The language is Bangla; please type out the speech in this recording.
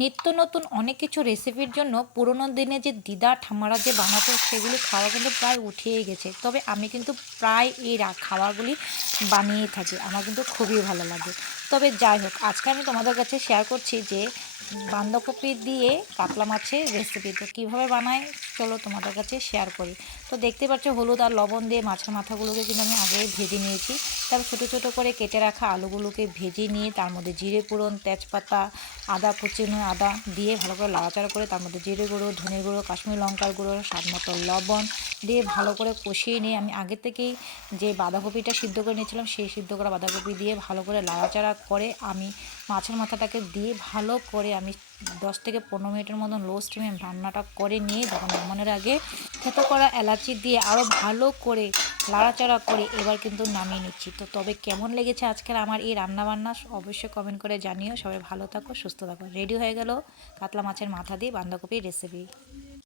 নিত্য নতুন অনেক কিছু রেসিপির জন্য পুরোনো দিনে যে দিদা ঠাম্মারা যে বানাতো সেগুলি খাওয়া কিন্তু প্রায় উঠিয়েই গেছে, তবে আমি কিন্তু প্রায় এই খাওয়াগুলি বানিয়েই থাকি। আমার কিন্তু খুবই ভালো লাগে। তবে যাই হোক, আজকে আমি তোমাদের কাছে শেয়ার করছি যে বাঁধাকপি দিয়ে কাতলা মাছের রেসিপি। তো কীভাবে বানাই চলো তোমাদের কাছে শেয়ার করি। তো দেখতে পাচ্ছ হলুদ আর লবণ দিয়ে মাছের মাথাগুলোকে কিন্তু আমি আগেই ভেজে নিয়েছি। তারপর ছোটো ছোটো করে কেটে রাখা আলুগুলোকে ভেজে নিয়ে তার মধ্যে জিরে ফোড়ন, তেজপাতা, আদা কুচিনো আদা দিয়ে ভালো করে নাড়াচাড়া করে তার মধ্যে জিরে গুঁড়ো, ধনে গুঁড়ো, কাশ্মীরি লঙ্কার গুঁড়ো, স্বাদ মতো লবণ দিয়ে ভালো করে কষিয়ে নিয়ে আমি আগে থেকেই যে বাঁধাকপিটা সিদ্ধ করে নিয়েছিলাম সেই সিদ্ধ করা বাঁধাকপি দিয়ে ভালো করে নাড়াচাড়া করে আমি মাছের মাথাটাকে দিয়ে ভালো করে আমি 10 থেকে 15 মিনিটের মতন লো স্টিমে রান্নাটা করে নিয়ে যখন নামানোর আগে থেতো করা এলাচি দিয়ে আরও ভালো করে নাড়াচাড়া করে এবার কিন্তু নামিয়ে নিচ্ছি। তো তবে কেমন লেগেছে আজকের আমার এই রান্নাবান্না অবশ্যই কমেন্ট করে জানিও। সবাই ভালো থাকো, সুস্থ থাকো। রেডি হয়ে গেল কাতলা মাছের মাথা দিয়ে বাঁধাকপির রেসিপি।